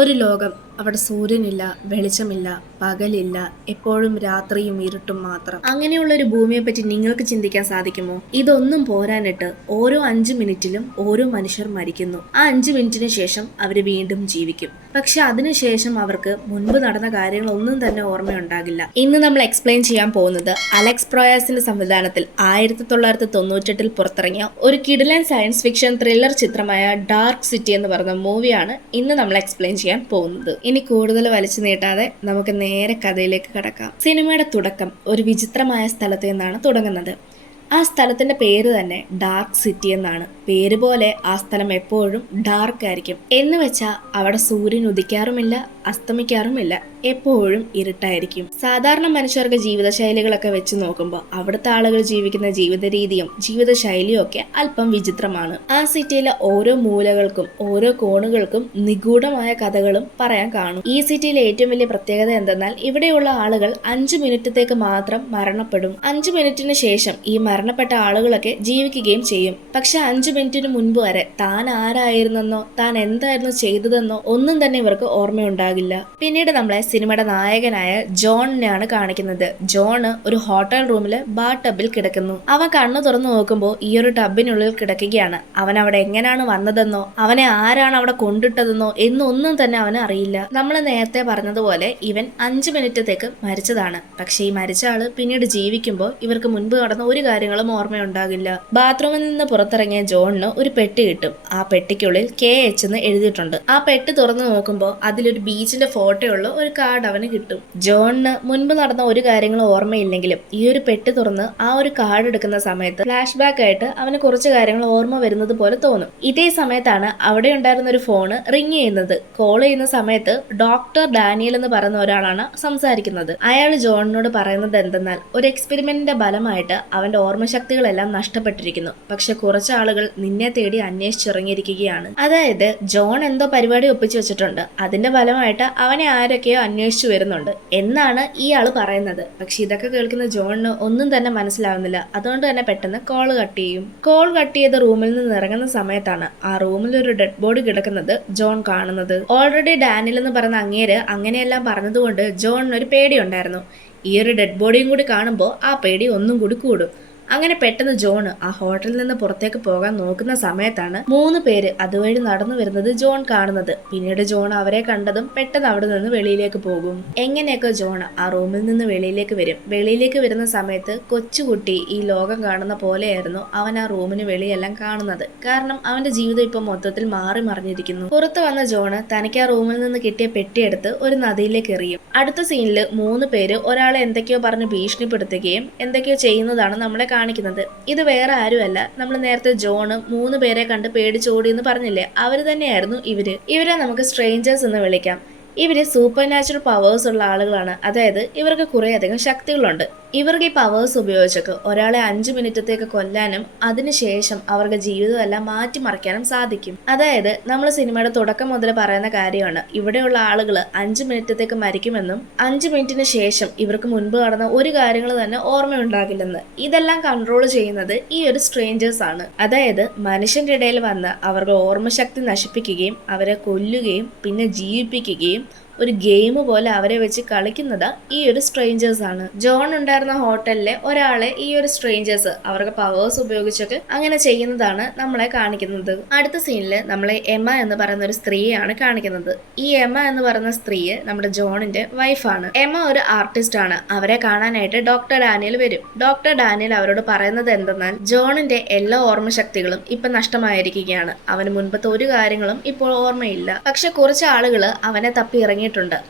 ഒരു ലോകം. അവിടെ സൂര്യനില്ല, വെളിച്ചമില്ല, പകലില്ല, എപ്പോഴും രാത്രിയും ഇരുട്ടും മാത്രം. അങ്ങനെയുള്ള ഒരു ഭൂമിയെപ്പറ്റി നിങ്ങൾക്ക് ചിന്തിക്കാൻ സാധിക്കുമോ? ഇതൊന്നും പോരാനിട്ട് ഓരോ 5 മിനിറ്റിലും ഓരോ മനുഷ്യർ മരിക്കുന്നു. ആ 5 മിനിറ്റിന് ശേഷം അവർ വീണ്ടും ജീവിക്കും. പക്ഷെ അതിനുശേഷം അവർക്ക് മുൻപ് നടന്ന കാര്യങ്ങളൊന്നും തന്നെ ഓർമ്മയുണ്ടാകില്ല. ഇന്ന് നമ്മൾ എക്സ്പ്ലെയിൻ ചെയ്യാൻ പോകുന്നത് അലക്സ് പ്രോയാസിന്റെ സംവിധാനത്തിൽ 1998 പുറത്തിറങ്ങിയ ഒരു കിടിലൻ സയൻസ് ഫിക്ഷൻ ത്രില്ലർ ചിത്രമായ ഡാർക്ക് സിറ്റി എന്ന് പറയുന്ന മൂവിയാണ് ഇന്ന് നമ്മൾ എക്സ്പ്ലെയിൻ ചെയ്യാൻ പോകുന്നത്. ഇനി കൂടുതൽ വലിച്ചു നീട്ടാതെ നമുക്ക് നേരെ കഥയിലേക്ക് കടക്കാം. സിനിമയുടെ തുടക്കം ഒരു വിചിത്രമായ സ്ഥലത്ത് നിന്നാണ് തുടങ്ങുന്നത്. ആ സ്ഥലത്തിന്റെ പേര് തന്നെ ഡാർക്ക് സിറ്റി എന്നാണ്. പേര് പോലെ ആ സ്ഥലം എപ്പോഴും ഡാർക്ക് ആയിരിക്കും. എന്ന് വെച്ചാൽ അവിടെ സൂര്യൻ ഉദിക്കാറുമില്ല, അസ്തമിക്കാറുമില്ല, എപ്പോഴും ഇരുട്ടായിരിക്കും. സാധാരണ മനുഷ്യർക്ക് ജീവിതശൈലികളൊക്കെ വെച്ച് നോക്കുമ്പോൾ അവിടുത്തെ ആളുകൾ ജീവിക്കുന്ന ജീവിത രീതിയും ജീവിതശൈലിയും ഒക്കെ അല്പം വിചിത്രമാണ്. ആ സിറ്റിയിലെ ഓരോ മൂലകൾക്കും ഓരോ കോണുകൾക്കും നിഗൂഢമായ കഥകളും പറയാൻ കാണും. ഈ സിറ്റിയിലെ ഏറ്റവും വലിയ പ്രത്യേകത എന്തെന്നാൽ ഇവിടെയുള്ള ആളുകൾ 5 മിനിറ്റത്തേക്ക് മാത്രം മരണപ്പെടും. 5 മിനിറ്റിന് ശേഷം ഈ മരണപ്പെട്ട ആളുകളൊക്കെ ജീവിക്കുകയും ചെയ്യും. പക്ഷെ 5 മിനിറ്റിന് മുൻപ് വരെ താൻ ആരായിരുന്നെന്നോ താൻ എന്തായിരുന്നു ചെയ്തതെന്നോ ഒന്നും തന്നെ ഇവർക്ക് ഓർമ്മയുണ്ടാകില്ല. പിന്നീട് നമ്മളെ സിനിമയുടെ നായകനായ ജോണിനെയാണ് കാണിക്കുന്നത്. ജോണ് ഒരു ഹോട്ടൽ റൂമില് ബാർ ടബിൽ കിടക്കുന്നു. അവൻ കണ്ണു തുറന്നു നോക്കുമ്പോൾ ഈ ഒരു ടബിനുള്ളിൽ കിടക്കുകയാണ്. അവൻ അവിടെ എങ്ങനെയാണ് വന്നതെന്നോ അവനെ ആരാണ് അവിടെ കൊണ്ടിട്ടതെന്നോ എന്നൊന്നും തന്നെ അവന് അറിയില്ല. നമ്മൾ നേരത്തെ പറഞ്ഞതുപോലെ ഇവൻ 5 മിനിറ്റത്തേക്ക് മരിച്ചതാണ്. പക്ഷെ ഈ മരിച്ച ആള് പിന്നീട് ജീവിക്കുമ്പോൾ ഇവർക്ക് മുൻപ് നടന്ന ഒരു കാര്യങ്ങളും ഓർമ്മയുണ്ടാകില്ല. ബാത്റൂമിൽ നിന്ന് പുറത്തിറങ്ങിയ ജോണിന് ഒരു പെട്ടി കിട്ടും. ആ പെട്ടിക്കുള്ളിൽ KH എന്ന് എഴുതിയിട്ടുണ്ട്. ആ പെട്ടി തുറന്നു നോക്കുമ്പോൾ അതിലൊരു ബീച്ചിന്റെ ഫോട്ടോയുള്ള ഒരു കാർഡ് അവന് കിട്ടും. ജോണിന് മുൻപ് നടന്ന ഒരു കാര്യങ്ങളും ഓർമ്മയില്ലെങ്കിലും ഈ ഒരു പെട്ടി തുറന്ന് ആ ഒരു കാർഡ് എടുക്കുന്ന സമയത്ത് ഫ്ലാഷ് ബാക്ക് ആയിട്ട് അവന് കുറച്ച് കാര്യങ്ങൾ ഓർമ്മ വരുന്നത് പോലെ തോന്നും. ഇതേ സമയത്താണ് അവിടെ ഉണ്ടായിരുന്ന ഒരു ഫോണ് റിങ് ചെയ്യുന്നത്. കോൾ ചെയ്യുന്ന സമയത്ത് ഡോക്ടർ ഡാനിയൽ എന്ന് പറയുന്ന ഒരാളാണ് സംസാരിക്കുന്നത്. അയാൾ ജോണിനോട് പറയുന്നത് എന്തെന്നാൽ ഒരു എക്സ്പെരിമെന്റിന്റെ ഫലമായിട്ട് അവന്റെ ഓർമ്മശക്തികളെല്ലാം നഷ്ടപ്പെട്ടിരിക്കുന്നു. പക്ഷെ കുറച്ച് ആളുകൾ നിന്നെ തേടി അന്വേഷിച്ചിറങ്ങിയിരിക്കുകയാണ്. അതായത് ജോൺ എന്തോ പരിപാടി ഒപ്പിച്ചു വെച്ചിട്ടുണ്ട്. അതിന്റെ ഫലമായിട്ട് അവനെ ആരൊക്കെയോ അന്വേഷിച്ചു വരുന്നുണ്ട് എന്നാണ് ഈ ആള് പറയുന്നത്. പക്ഷെ ഇതൊക്കെ കേൾക്കുന്ന ജോണിന് ഒന്നും തന്നെ മനസ്സിലാവുന്നില്ല. അതുകൊണ്ട് തന്നെ പെട്ടെന്ന് കോൾ കട്ട് ചെയ്യും. കോൾ കട്ട് ചെയ്ത റൂമിൽ നിന്ന് ഇറങ്ങുന്ന സമയത്താണ് ആ റൂമിൽ ഒരു ഡെഡ് ബോഡി കിടക്കുന്നത് ജോൺ കാണുന്നത്. ഓൾറെഡി ഡാനിയൽ എന്ന് പറയുന്ന അങ്ങേര് അങ്ങനെയെല്ലാം പറഞ്ഞതുകൊണ്ട് ജോണിന് ഒരു പേടിയുണ്ടായിരുന്നു. ഈ ഒരു ഡെഡ് ബോഡിയും കൂടി കാണുമ്പോൾ ആ പേടി ഒന്നും കൂടി കൂടും. അങ്ങനെ പെട്ടെന്ന് ജോൺ ആ ഹോട്ടലിൽ നിന്ന് പുറത്തേക്ക് പോകാൻ നോക്കുന്ന സമയത്താണ് 3 പേര് അതുവഴി നടന്നു വരുന്നത് ജോൺ കാണുന്നത്. പിന്നീട് ജോൺ അവരെ കണ്ടതും പെട്ടെന്ന് അവിടെ നിന്ന് വെളിയിലേക്ക് പോകും. എങ്ങനെയൊക്കെ ജോൺ ആ റൂമിൽ നിന്ന് വെളിയിലേക്ക് വരും. വെളിയിലേക്ക് വരുന്ന സമയത്ത് കൊച്ചുകുട്ടി ഈ ലോകം കാണുന്ന പോലെയായിരുന്നു അവൻ ആ റൂമിന് വെളിയെല്ലാം കാണുന്നത്. കാരണം അവന്റെ ജീവിതം ഇപ്പൊ മൊത്തത്തിൽ മാറി മറിഞ്ഞിരിക്കുന്നു. പുറത്ത് വന്ന ജോൺ തനിക്ക് ആ റൂമിൽ നിന്ന് കിട്ടിയ പെട്ടിയെടുത്ത് ഒരു നദിയിലേക്ക് എറിയും. അടുത്ത സീനില് 3 പേര് ഒരാളെ എന്തൊക്കെയോ പറഞ്ഞ് ഭീഷണിപ്പെടുത്തുകയും എന്തൊക്കെയോ ചെയ്യുന്നതാണ് നമ്മളെ കാണിക്കുന്നത്. ഇത് വേറെ ആരുമല്ല, നമ്മൾ നേരത്തെ ജോണ് 3 പേരെ കണ്ട് പേടിച്ചോടി എന്ന് പറഞ്ഞില്ലേ, അവര് തന്നെയായിരുന്നു ഇവരെ നമുക്ക് സ്ട്രേഞ്ചേഴ്സ് എന്ന് വിളിക്കാം. ഇവര് സൂപ്പർ നാച്ചുറൽ പവേഴ്സ് ഉള്ള ആളുകളാണ്. അതായത് ഇവർക്ക് കുറേയധികം ശക്തികളുണ്ട്. ഇവർക്ക് ഈ പവേഴ്സ് ഉപയോഗിച്ചൊക്കെ ഒരാളെ 5 മിനിറ്റത്തേക്ക് കൊല്ലാനും അതിനുശേഷം അവർക്ക് ജീവിതമെല്ലാം മാറ്റിമറിക്കാനും സാധിക്കും. അതായത് നമ്മൾ സിനിമയുടെ തുടക്കം മുതൽ പറയുന്ന കാര്യമാണ് ഇവിടെയുള്ള ആളുകൾ 5 മിനിറ്റത്തേക്ക് മരിക്കുമെന്നും 5 മിനിറ്റിന് ശേഷം ഇവർക്ക് മുൻപ് നടന്ന ഒരു കാര്യങ്ങൾ തന്നെ ഓർമ്മയുണ്ടാകില്ലെന്ന്. ഇതെല്ലാം കൺട്രോൾ ചെയ്യുന്നത് ഈ ഒരു സ്ട്രേഞ്ചേഴ്സ് ആണ്. അതായത് മനുഷ്യന്റെ ഇടയിൽ വന്ന് അവരുടെ ഓർമ്മശക്തി നശിപ്പിക്കുകയും അവരെ കൊല്ലുകയും പിന്നെ ജീവിപ്പിക്കുകയും ഒരു ഗെയിം പോലെ അവരെ വെച്ച് കളിക്കുന്നത് ഈ ഒരു സ്ട്രേഞ്ചേഴ്സ് ആണ്. ജോൺ ഉണ്ടായിരുന്ന ഹോട്ടലിലെ ഒരാളെ ഈ ഒരു സ്ട്രേഞ്ചേഴ്സ് അവർക്ക് പവേഴ്സ് ഉപയോഗിച്ചൊക്കെ അങ്ങനെ ചെയ്യുന്നതാണ് നമ്മളെ കാണിക്കുന്നത്. അടുത്ത സീനില് നമ്മളെ എമ്മ എന്ന് പറയുന്ന ഒരു സ്ത്രീയാണ് കാണിക്കുന്നത്. ഈ എമ്മ എന്ന് പറയുന്ന സ്ത്രീ നമ്മുടെ ജോണിന്റെ വൈഫാണ്. എമ്മ ഒരു ആർട്ടിസ്റ്റ് ആണ്. അവരെ കാണാനായിട്ട് ഡോക്ടർ ഡാനിയൽ വരും. ഡോക്ടർ ഡാനിയൽ അവരോട് പറയുന്നത് എന്തെന്നാൽ ജോണിന്റെ എല്ലാ ഓർമ്മശക്തികളും ഇപ്പൊ നഷ്ടമായിരിക്കുകയാണ്. അവന് മുൻപത്തെ ഒരു കാര്യങ്ങളും ഇപ്പോൾ ഓർമ്മയില്ല. പക്ഷെ കുറച്ച് ആളുകൾ അവനെ തപ്പി ഇറങ്ങിയിട്ടുണ്ട്.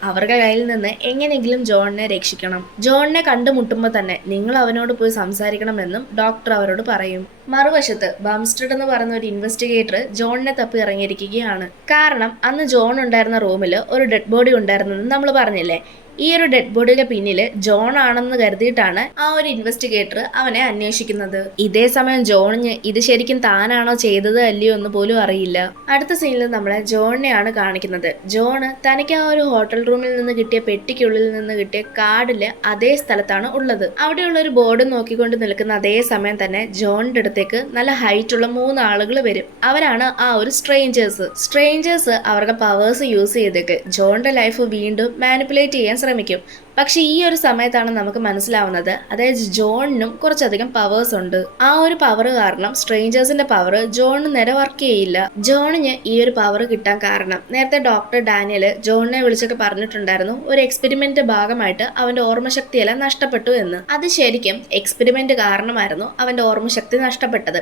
അവരുടെ കയ്യിൽ നിന്ന് എങ്ങനെയെങ്കിലും ജോണിനെ രക്ഷിക്കണം. ജോണിനെ കണ്ടുമുട്ടുമ്പോൾ തന്നെ നിങ്ങൾ അവനോട് പോയി സംസാരിക്കണമെന്നും ഡോക്ടർ അവരോട് പറയും. മറുവശത്ത് ബംസ്റ്റഡ് എന്ന് പറയുന്ന ഒരു ഇൻവെസ്റ്റിഗേറ്റർ ജോണിനെ തപ്പി ഇറങ്ങിയിരിക്കുകയാണ്. കാരണം അന്ന് ജോൺ ഉണ്ടായിരുന്ന റൂമിൽ ഒരു ഡെഡ് ബോഡി ഉണ്ടായിരുന്നെന്ന് നമ്മൾ പറഞ്ഞില്ലേ. ഈ ഒരു ഡെഡ് ബോഡിയുടെ പിന്നില് ജോൺ ആണെന്ന് കരുതിയിട്ടാണ് ആ ഒരു ഇൻവെസ്റ്റിഗേറ്റർ അവനെ അന്വേഷിക്കുന്നത്. ഇതേ സമയം ജോണിന് ഇത് ശരിക്കും താനാണോ ചെയ്തത് അല്ലയോ എന്ന് പോലും അറിയില്ല. അടുത്ത സീനിൽ നമ്മളെ ജോണിനെയാണ് കാണിക്കുന്നത്. ജോണ് തനിക്ക് ആ ഒരു ഹോട്ടൽ റൂമിൽ നിന്ന് കിട്ടിയ പെട്ടിക്കുള്ളിൽ നിന്ന് കിട്ടിയ കാർഡില് അതേ സ്ഥലത്താണ് ഉള്ളത്. അവിടെയുള്ള ഒരു ബോർഡ് നോക്കിക്കൊണ്ട് നിൽക്കുന്ന അതേ സമയം തന്നെ ജോണിന്റെ അടുത്തേക്ക് നല്ല ഹൈറ്റ് ഉള്ള 3 ആളുകൾ വരും. അവരാണ് ആ ഒരു സ്ട്രേഞ്ചേഴ്സ് അവരുടെ പവേഴ്സ് യൂസ് ചെയ്തിട്ട് ജോണിന്റെ ലൈഫ് വീണ്ടും മാനിപ്പുലേറ്റ് ചെയ്യാൻ ശ്രമിക്കും. പക്ഷെ ഈ ഒരു സമയത്താണ് നമുക്ക് മനസ്സിലാവുന്നത്, അതായത് ജോണിനും കുറച്ചധികം പവേഴ്സ് ഉണ്ട്. ആ ഒരു പവർ കാരണം സ്ട്രേഞ്ചേഴ്സിന്റെ പവർ ജോണിന് നേരെ വർക്ക് ചെയ്യില്ല. ജോണിന് ഈ ഒരു പവർ കിട്ടാൻ കാരണം നേരത്തെ ഡോക്ടർ ഡാനിയൽ ജോണിനെ വിളിച്ചൊക്കെ പറഞ്ഞിട്ടുണ്ടായിരുന്നു, ഒരു എക്സ്പെരിമെന്റ് ഭാഗമായിട്ട് അവന്റെ ഓർമ്മശക്തിയെല്ലാം നഷ്ടപ്പെട്ടു എന്ന്. അത് ശരിക്കും എക്സ്പെരിമെന്റ് കാരണമായിരുന്നു അവന്റെ ഓർമ്മശക്തി നഷ്ടപ്പെട്ടത്.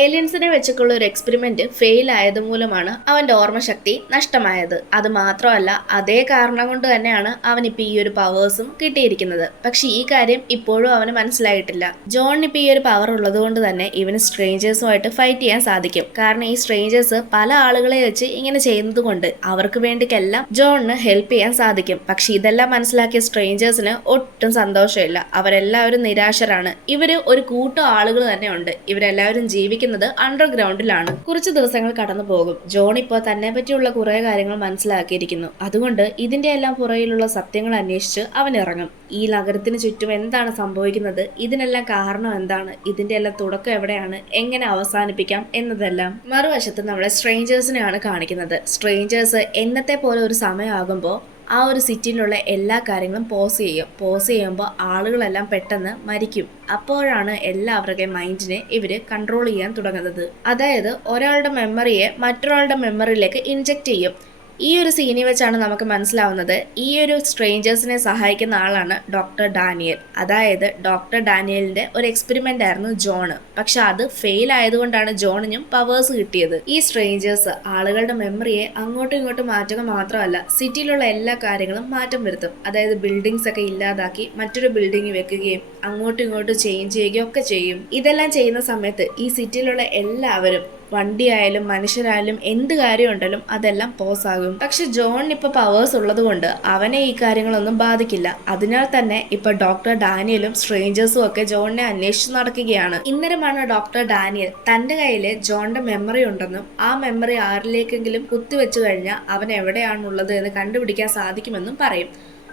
ഏലിയൻസിനെ വെച്ചൊക്കെയുള്ള ഒരു എക്സ്പെരിമെന്റ് ഫെയിൽ ആയത് മൂലമാണ് അവന്റെ ഓർമ്മശക്തി നഷ്ടമായത്. അത് മാത്രമല്ല, അതേ കാരണം കൊണ്ട് തന്നെയാണ് അവനിപ്പോ ഈ ഒരു പവേഴ്സും കിട്ടിയിരിക്കുന്നത്. പക്ഷെ ഈ കാര്യം ഇപ്പോഴും അവന് മനസ്സിലായിട്ടില്ല. ജോണിനിപ്പോ ഈ ഒരു പവർ ഉള്ളത് കൊണ്ട് തന്നെ ഇവന് സ്ട്രേഞ്ചേഴ്സുമായിട്ട് ഫൈറ്റ് ചെയ്യാൻ സാധിക്കും. കാരണം ഈ സ്ട്രേഞ്ചേഴ്സ് പല ആളുകളെ വെച്ച് ഇങ്ങനെ ചെയ്യുന്നത് കൊണ്ട് അവർക്ക് വേണ്ടിക്കെല്ലാം ജോണിന് ഹെൽപ്പ് ചെയ്യാൻ സാധിക്കും. പക്ഷെ ഇതെല്ലാം മനസ്സിലാക്കിയ സ്ട്രേഞ്ചേഴ്സിന് ഒട്ടും സന്തോഷമില്ല. അവരെല്ലാവരും നിരാശരാണ്. ഇവര് ഒരു കൂട്ടം ആളുകൾ തന്നെ ഉണ്ട്. ഇവരെല്ലാവരും ജീവിക്കുന്നത് അണ്ടർഗ്രൗണ്ടിലാണ്. കുറച്ച് ദിവസങ്ങൾ കടന്നു പോകും. ജോൺ ഇപ്പോൾ തന്നെ പറ്റിയുള്ള കുറെ കാര്യങ്ങൾ മനസ്സിലാക്കിയിരിക്കുന്നു. അതുകൊണ്ട് ഇതിന്റെ എല്ലാം പുറയിലുള്ള സത്യങ്ങൾ അന്വേഷിച്ച് അവൻ ഇറങ്ങും. ഈ നഗരത്തിന് ചുറ്റും എന്താണ് സംഭവിക്കുന്നത്, ഇതിനെല്ലാം കാരണം എന്താണ്, ഇതിന്റെ എല്ലാം തുടക്കം എവിടെയാണ്, എങ്ങനെ അവസാനിപ്പിക്കാം എന്നതെല്ലാം. മറുവശത്ത് നമ്മളെ സ്ട്രേഞ്ചേഴ്സിനെയാണ് കാണിക്കുന്നത്. സ്ട്രേഞ്ചേഴ്സ് എന്നത്തെ പോലെ ഒരു സമയമാകുമ്പോൾ ആ ഒരു സിറ്റിയിലുള്ള എല്ലാ കാര്യങ്ങളും പോസ് ചെയ്യുമ്പോൾ ആളുകളെല്ലാം പെട്ടെന്ന് മരിക്കും. അപ്പോഴാണ് എല്ലാവരുടെയും മൈൻഡിനെ ഇവര് കൺട്രോൾ ചെയ്യാൻ തുടങ്ങുന്നത്. അതായത് ഒരാളുടെ മെമ്മറിയെ മറ്റൊരാളുടെ മെമ്മറിയിലേക്ക് ഇൻജെക്ട് ചെയ്യും. ഈ ഒരു സീനിൽ വെച്ചാണ് നമുക്ക് മനസ്സിലാവുന്നത് ഈ ഒരു സ്ട്രേഞ്ചേഴ്സിനെ സഹായിക്കുന്ന ആളാണ് ഡോക്ടർ ഡാനിയൽ. അതായത് ഡോക്ടർ ഡാനിയലിന്റെ ഒരു എക്സ്പെരിമെന്റ് ആയിരുന്നു ജോണ്. പക്ഷെ അത് ഫെയിൽ ആയതുകൊണ്ടാണ് ജോണിനും പവേഴ്സ് കിട്ടിയത്. ഈ സ്ട്രേഞ്ചേഴ്സ് ആളുകളുടെ മെമ്മറിയെ അങ്ങോട്ടും ഇങ്ങോട്ടും മാറ്റുക മാത്രമല്ല, സിറ്റിയിലുള്ള എല്ലാ കാര്യങ്ങളും മാറ്റം വരുത്തും. അതായത് ബിൽഡിങ്സ് ഒക്കെ ഇല്ലാതാക്കി മറ്റൊരു ബിൽഡിംഗ് വെക്കുകയും അങ്ങോട്ടും ഇങ്ങോട്ടും ചേഞ്ച് ചെയ്യുകയും ഒക്കെ ചെയ്യും. ഇതെല്ലാം ചെയ്യുന്ന സമയത്ത് ഈ സിറ്റിയിലുള്ള എല്ലാവരും, വണ്ടിയായാലും മനുഷ്യരായാലും എന്ത് കാര്യം ഉണ്ടല്ലോ അതെല്ലാം പോസാകും. പക്ഷെ ജോണിന് ഇപ്പൊ പവേഴ്സ് ഉള്ളത് കൊണ്ട് അവനെ ഈ കാര്യങ്ങളൊന്നും ബാധിക്കില്ല. അതിനാൽ തന്നെ ഇപ്പൊ ഡോക്ടർ ഡാനിയലും സ്ട്രേഞ്ചേഴ്സും ഒക്കെ ജോണിനെ അന്വേഷിച്ചു നടക്കുകയാണ്. ഇന്നരമാണ് ഡോക്ടർ ഡാനിയൽ തന്റെ കയ്യില് ജോണിന്റെ മെമ്മറി ഉണ്ടെന്നും ആ മെമ്മറി ആരിലേക്കെങ്കിലും കുത്തിവെച്ചു കഴിഞ്ഞാൽ അവൻ എവിടെയാണുള്ളത് എന്ന് കണ്ടുപിടിക്കാൻ സാധിക്കുമെന്നും പറയും.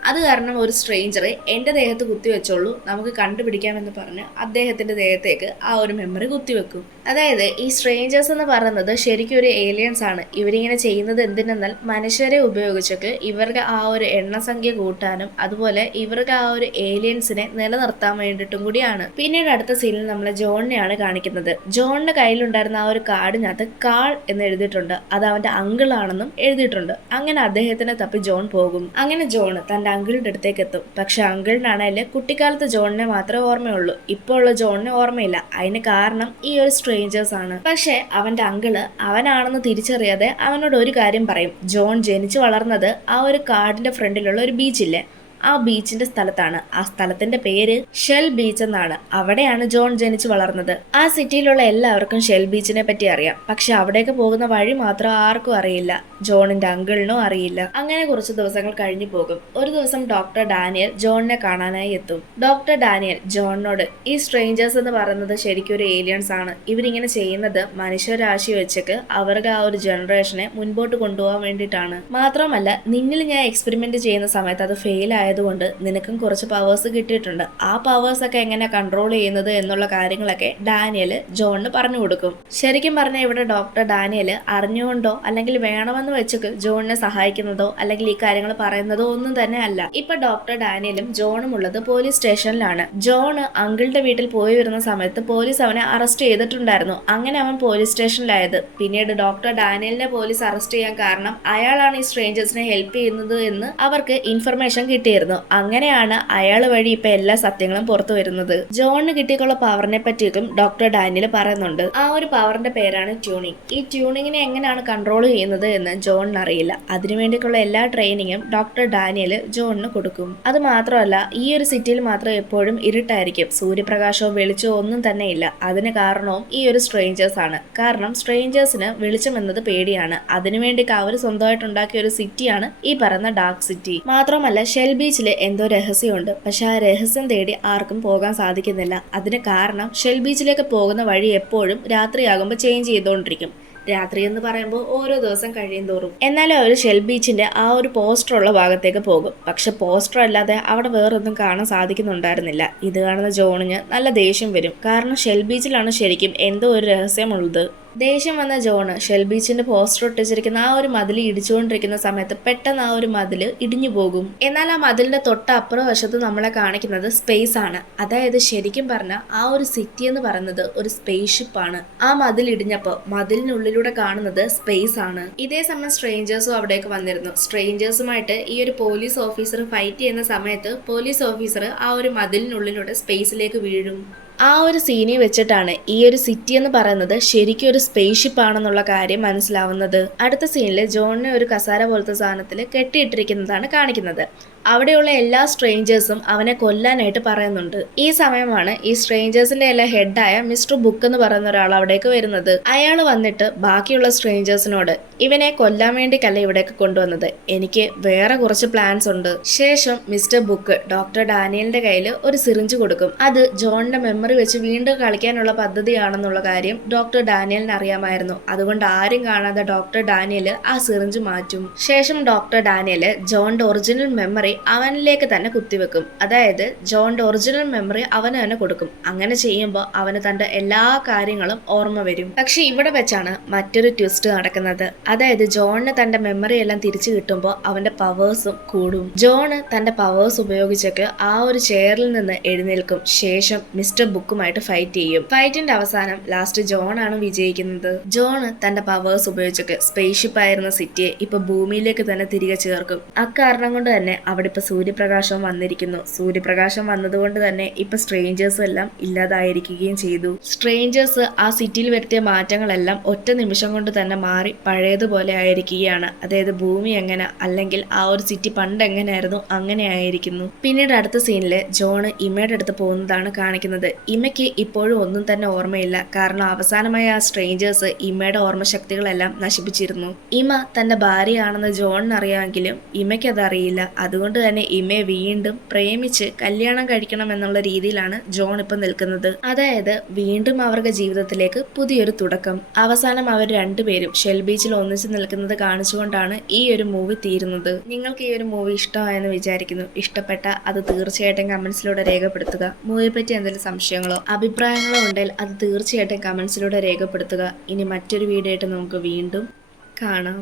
അത് കാരണം ഒരു സ്ട്രേഞ്ചർ എൻ്റെ ദേഹത്ത് കുത്തിവെച്ചോളൂ, നമുക്ക് കണ്ടുപിടിക്കാമെന്ന് പറഞ്ഞ് അദ്ദേഹത്തിന്റെ ദേഹത്തേക്ക് ആ ഒരു മെമ്മറി കുത്തിവെക്കും. അതായത് ഈ സ്ട്രേഞ്ചേഴ്സ് എന്ന് പറയുന്നത് ശരിക്കും ഒരു ഏലിയൻസ് ആണ്. ഇവരിങ്ങനെ ചെയ്യുന്നത് എന്തിനെന്നാൽ മനുഷ്യരെ ഉപയോഗിച്ചിട്ട് ഇവർക്ക് ആ ഒരു എണ്ണസംഖ്യ കൂട്ടാനും അതുപോലെ ഇവർക്ക് ആ ഒരു ഏലിയൻസിനെ നിലനിർത്താൻ വേണ്ടിയിട്ടും കൂടിയാണ്. പിന്നീട് അടുത്ത സീനിൽ നമ്മൾ ജോണിനെയാണ് കാണിക്കുന്നത്. ജോണിന്റെ കയ്യിലുണ്ടായിരുന്ന ആ ഒരു കാർഡിനകത്ത് കാൾ എന്ന് എഴുതിയിട്ടുണ്ട്. അത് അവന്റെ അങ്കിൾ ആണെന്നും എഴുതിയിട്ടുണ്ട്. അങ്ങനെ അദ്ദേഹത്തിനെ തപ്പി ജോൺ പോകും. അങ്ങനെ ജോൺ തന്റെ അങ്കിളിന്റെ അടുത്തേക്ക് എത്തും. പക്ഷെ അങ്കിളിനാണേല് കുട്ടിക്കാലത്ത് ജോണിനെ മാത്രമേ ഓർമ്മയുള്ളൂ. ഇപ്പോൾ ഉള്ള ജോണിനെ ഓർമ്മയില്ല. അതിന് കാരണം ഈ ഒരു സ്ട്രേഞ്ചേഴ്സ് ആണ്. പക്ഷെ അവന്റെ അങ്കിള് അവനാണെന്ന് തിരിച്ചറിയാതെ അവനോട് ഒരു കാര്യം പറയും. ജോൺ ജനിച്ചു വളർന്നത് ആ ഒരു കാടിന്റെ ഫ്രണ്ടിലുള്ള ഒരു ബീച്ചില്ലേ, ആ ബീച്ചിന്റെ സ്ഥലത്താണ്. ആ സ്ഥലത്തിന്റെ പേര് ഷെൽ ബീച്ച് എന്നാണ്. അവിടെയാണ് ജോൺ ജനിച്ചു വളർന്നത്. ആ സിറ്റിയിലുള്ള എല്ലാവർക്കും ഷെൽ ബീച്ചിനെ പറ്റി അറിയാം. പക്ഷെ അവിടേക്ക് പോകുന്ന വഴി മാത്രം ആർക്കും അറിയില്ല. ജോണിന്റെ അങ്കിളിനും അറിയില്ല. അങ്ങനെ കുറച്ച് ദിവസങ്ങൾ കഴിഞ്ഞു പോകും. ഒരു ദിവസം ഡോക്ടർ ഡാനിയൽ ജോണിനെ കാണാനായി എത്തും. ഡോക്ടർ ഡാനിയൽ ജോണിനോട് ഈ സ്ട്രേഞ്ചേഴ്സ് എന്ന് പറയുന്നത് ശരിക്കും ഒരു ഏലിയൻസ് ആണ്. ഇവരിങ്ങനെ ചെയ്യുന്നത് മനുഷ്യരാശി വെച്ചിട്ട് അവർക്ക് ആ ഒരു ജനറേഷനെ മുൻപോട്ട് കൊണ്ടുപോകാൻ വേണ്ടിയിട്ടാണ്. മാത്രമല്ല നിന്നിൽ ഞാൻ എക്സ്പെരിമെന്റ് ചെയ്യുന്ന സമയത്ത് അത് ഫെയിൽ ആയതുകൊണ്ട് നിനക്കും കുറച്ച് പവേഴ്സ് കിട്ടിയിട്ടുണ്ട്. ആ പവേഴ്സ് ഒക്കെ എങ്ങനെ കൺട്രോൾ ചെയ്യുന്നത് എന്നുള്ള കാര്യങ്ങളൊക്കെ ഡാനിയൽ ജോണിന് പറഞ്ഞു കൊടുക്കും. ശരിക്കും പറഞ്ഞാൽ ഇവിടെ ഡോക്ടർ ഡാനിയൽ അറിഞ്ഞുകൊണ്ടോ അല്ലെങ്കിൽ വേണമെന്ന് വെച്ചൊക്കെ ജോണിനെ സഹായിക്കുന്നതോ അല്ലെങ്കിൽ ഈ കാര്യങ്ങൾ പറയുന്നതോ ഒന്നും തന്നെ അല്ല. ഇപ്പൊ ഡോക്ടർ ഡാനിയലും ജോണും ഉള്ളത് പോലീസ് സ്റ്റേഷനിലാണ്. ജോണ് അങ്കിളുടെ വീട്ടിൽ പോയി വരുന്ന സമയത്ത് പോലീസ് അവനെ അറസ്റ്റ് ചെയ്തിട്ടുണ്ടായിരുന്നു. അങ്ങനെ അവൻ പോലീസ് സ്റ്റേഷനിലായത്. പിന്നീട് ഡോക്ടർ ഡാനിയലിനെ പോലീസ് അറസ്റ്റ് ചെയ്യാൻ കാരണം അയാളാണ് ഈ സ്ട്രേഞ്ചേഴ്സിനെ ഹെൽപ്പ് ചെയ്യുന്നത് എന്ന് അവർക്ക് ഇൻഫർമേഷൻ കിട്ടിയിരുന്നു. അങ്ങനെയാണ് അയാൾ വഴി ഇപ്പൊ എല്ലാ സത്യങ്ങളും പുറത്തു വരുന്നത്. ജോണിന് കിട്ടിയിട്ടുള്ള പവറിനെ പറ്റിയിട്ടും ഡോക്ടർ ഡാനിയൽ പറയുന്നുണ്ട്. ആ ഒരു പവറിന്റെ പേരാണ് ട്യൂണിങ്. ഈ ട്യൂണിങ്ങിനെ എങ്ങനെയാണ് കൺട്രോൾ ചെയ്യുന്നത് എന്ന് ജോണിന് അറിയില്ല. അതിനുവേണ്ടിയുള്ള എല്ലാ ട്രെയിനിങ്ങും ഡോക്ടർ ഡാനിയൽ ജോണിന് കൊടുക്കും. അത് മാത്രമല്ല ഈ ഒരു സിറ്റിയിൽ മാത്രം എപ്പോഴും ഇരുട്ടായിരിക്കും. സൂര്യപ്രകാശമോ വെളിച്ചമോ ഒന്നും തന്നെ ഇല്ല. അതിന് കാരണവും ഈ ഒരു സ്ട്രേഞ്ചേഴ്സ് ആണ്. കാരണം സ്ട്രേഞ്ചേഴ്സിന് വെളിച്ചം എന്നത് പേടിയാണ്. അതിനുവേണ്ടി അവർ സ്വന്തമായിട്ട് ഉണ്ടാക്കിയ ഒരു സിറ്റിയാണ് ഈ പറയുന്ന ഡാർക്ക് സിറ്റി. മാത്രമല്ല ഷെൽ ബീച്ച് ബീച്ചിൽ എന്തോ രഹസ്യമുണ്ട്. പക്ഷെ ആ രഹസ്യം തേടി ആർക്കും പോകാൻ സാധിക്കുന്നില്ല. അതിന് കാരണം ഷെൽ ബീച്ചിലേക്ക് പോകുന്ന വഴി എപ്പോഴും രാത്രിയാകുമ്പോൾ ചേഞ്ച് ചെയ്തുകൊണ്ടിരിക്കും. രാത്രി എന്ന് പറയുമ്പോൾ ഓരോ ദിവസം കഴിയും തോറും. എന്നാലും അവർ ഷെൽ ബീച്ചിന്റെ ആ ഒരു പോസ്റ്റർ ഉള്ള ഭാഗത്തേക്ക് പോകും. പക്ഷെ പോസ്റ്റർ അല്ലാതെ അവിടെ വേറൊന്നും കാണാൻ സാധിക്കുന്നുണ്ടായിരുന്നില്ല. ഇത് കാണുന്ന ജോണിന് നല്ല ദേഷ്യം വരും. കാരണം ഷെൽ ബീച്ചിലാണ് ശരിക്കും എന്തോ ഒരു രഹസ്യമുള്ളത്. ദേഷ്യം വന്ന ജോണ് ഷെൽ ബീച്ചിന്റെ പോസ്റ്റർ ഒട്ടിച്ചിരിക്കുന്ന ആ ഒരു മതിൽ ഇടിച്ചുകൊണ്ടിരിക്കുന്ന സമയത്ത് പെട്ടെന്ന് ആ ഒരു മതില് ഇടിഞ്ഞു പോകും. എന്നാൽ ആ മതിലിന്റെ തൊട്ടപ്പുറ വശത്ത് നമ്മളെ കാണിക്കുന്നത് സ്പേസ് ആണ്. അതായത് ശരിക്കും പറഞ്ഞാൽ ആ ഒരു സിറ്റി എന്ന് പറയുന്നത് ഒരു സ്പേസ് ഷിപ്പ് ആണ്. ആ മതിൽ ഇടിഞ്ഞപ്പോൾ മതിലിനുള്ളിലൂടെ കാണുന്നത് സ്പേസ് ആണ്. ഇതേ സമയം സ്ട്രേഞ്ചേഴ്സും അവിടേക്ക് വന്നിരുന്നു. സ്ട്രേഞ്ചേഴ്സുമായിട്ട് ഈ ഒരു പോലീസ് ഓഫീസർ ഫൈറ്റ് ചെയ്യുന്ന സമയത്ത് പോലീസ് ഓഫീസർ ആ ഒരു മതിലിനുള്ളിലൂടെ സ്പേസിലേക്ക് വീഴും. ആ ഒരു സീനിൽ വെച്ചിട്ടാണ് ഈ ഒരു സിറ്റി എന്ന് പറയുന്നത് ശരിക്കും ഒരു സ്പേസ് ഷിപ്പ് ആണെന്നുള്ള കാര്യം മനസ്സിലാവുന്നത്. അടുത്ത സീനിൽ ജോണിനെ ഒരു കസാര പോലത്തെ സാധനത്തിൽ കെട്ടിയിട്ടിരിക്കുന്നതാണ് കാണിക്കുന്നത്. അവിടെയുള്ള എല്ലാ സ്ട്രേഞ്ചേഴ്സും അവനെ കൊല്ലാനായിട്ട് പറയുന്നുണ്ട്. ഈ സമയമാണ് ഈ സ്ട്രേഞ്ചേഴ്സിന്റെ എല്ലാം ഹെഡായ മിസ്റ്റർ ബുക്ക് എന്ന് പറയുന്ന ഒരാൾ അവിടേക്ക് വരുന്നത്. അയാൾ വന്നിട്ട് ബാക്കിയുള്ള സ്ട്രേഞ്ചേഴ്സിനോട് ഇവനെ കൊല്ലാൻ വേണ്ടിക്കല്ല ഇവിടേക്ക് കൊണ്ടുവന്നത്, എനിക്ക് വേറെ കുറച്ച് പ്ലാൻസ് ഉണ്ട്. ശേഷം മിസ്റ്റർ ബുക്ക് ഡോക്ടർ ഡാനിയലിന്റെ കയ്യിൽ ഒരു സിറിഞ്ച് കൊടുക്കും. അത് ജോണിന്റെ മെമ്മറി വെച്ച് വീണ്ടും കളിക്കാനുള്ള പദ്ധതിയാണെന്നുള്ള കാര്യം ഡോക്ടർ ഡാനിയലിന് അറിയാമായിരുന്നു. അതുകൊണ്ട് ആരും കാണാതെ ഡോക്ടർ ഡാനിയൽ ആ സിറിഞ്ച് മാറ്റും. ശേഷം ഡോക്ടർ ഡാനിയൽ ജോണിന്റെ ഒറിജിനൽ മെമ്മറി അവനിലേക്ക് തന്നെ കുത്തിവെക്കും. അതായത് ജോണിന്റെ ഒറിജിനൽ മെമ്മറി അവന് തന്നെ കൊടുക്കും. അങ്ങനെ ചെയ്യുമ്പോൾ അവന് തന്റെ എല്ലാ കാര്യങ്ങളും ഓർമ്മ വരും. പക്ഷെ ഇവിടെ വെച്ചാണ് മറ്റൊരു ട്വിസ്റ്റ് നടക്കുന്നത്. അതായത് ജോണിന് തന്റെ മെമ്മറി എല്ലാം തിരിച്ചു കിട്ടുമ്പോൾ അവന്റെ പവേഴ്സും കൂടും. ജോണ് തന്റെ പവേഴ്സ് ഉപയോഗിച്ചൊക്കെ ആ ഒരു ചെയറിൽ നിന്ന് എഴുന്നേൽക്കും. ശേഷം മിസ്റ്റർ ബുക്കുമായിട്ട് ഫൈറ്റ് ചെയ്യും. ഫൈറ്റിന്റെ അവസാനം ലാസ്റ്റ് ജോൺ ആണ് വിജയിക്കുന്നത്. ജോണ് തന്റെ പവേഴ്സ് ഉപയോഗിച്ചൊക്കെ സ്പേസ് ഷിപ്പ് ആയിരുന്ന സിറ്റിയെ ഇപ്പൊ ഭൂമിയിലേക്ക് തന്നെ തിരികെ ചേർക്കും. അക്കാരണം കൊണ്ട് തന്നെ അവിടെ ഇപ്പൊ സൂര്യപ്രകാശം വന്നിരിക്കുന്നു. സൂര്യപ്രകാശം വന്നതുകൊണ്ട് തന്നെ ഇപ്പൊ സ്ട്രേഞ്ചേഴ്സും എല്ലാം ഇല്ലാതായിരിക്കുകയും ചെയ്തു. സ്ട്രേഞ്ചേഴ്സ് ആ സിറ്റിയിൽ വരുത്തിയ മാറ്റങ്ങളെല്ലാം ഒറ്റ നിമിഷം കൊണ്ട് തന്നെ മാറി പഴയതുപോലെ ആയിരിക്കുകയാണ്. അതായത് ഭൂമി എങ്ങനെ, അല്ലെങ്കിൽ ആ ഒരു സിറ്റി പണ്ട് എങ്ങനെയായിരുന്നു അങ്ങനെ ആയിരിക്കുന്നു. പിന്നീട് അടുത്ത സീനില് ജോണ് ഇമയുടെ അടുത്ത് പോകുന്നതാണ് കാണിക്കുന്നത്. ഇമയ്ക്ക് ഇപ്പോഴും ഒന്നും തന്നെ ഓർമ്മയില്ല. കാരണം അവസാനമായി ആ സ്ട്രേഞ്ചേഴ്സ് ഇമയുടെ ഓർമ്മശക്തികളെല്ലാം നശിപ്പിച്ചിരുന്നു. ഇമ തന്റെ ഭാര്യയാണെന്ന് ജോണിന് അറിയാമെങ്കിലും ഇമയ്ക്ക് അതറിയില്ല. അതുകൊണ്ട് തന്നെ ഇമയെ വീണ്ടും പ്രേമിച്ച് കല്യാണം കഴിക്കണം എന്നുള്ള രീതിയിലാണ് ജോൺ ഇപ്പം നിൽക്കുന്നത്. അതായത് വീണ്ടും അവരുടെ ജീവിതത്തിലേക്ക് പുതിയൊരു തുടക്കം. അവസാനം അവർ രണ്ടുപേരും ഷെൽ ബീച്ചിൽ ഒന്നിച്ച് നിൽക്കുന്നത് കാണിച്ചുകൊണ്ടാണ് ഈ ഒരു മൂവി തീരുന്നത്. നിങ്ങൾക്ക് ഈ ഒരു മൂവി ഇഷ്ടമായെന്ന് വിചാരിക്കുന്നു. ഇഷ്ടപ്പെട്ട അത് തീർച്ചയായിട്ടും കമന്റ്സിലൂടെ രേഖപ്പെടുത്തുക. മൂവിയെ പറ്റി എന്തെങ്കിലും സംശയങ്ങളോ അഭിപ്രായങ്ങളോ ഉണ്ടെങ്കിൽ അത് തീർച്ചയായിട്ടും കമന്റ്സിലൂടെ രേഖപ്പെടുത്തുക. ഇനി മറ്റൊരു വീഡിയോ ആയിട്ട് നമുക്ക് വീണ്ടും കാണാം.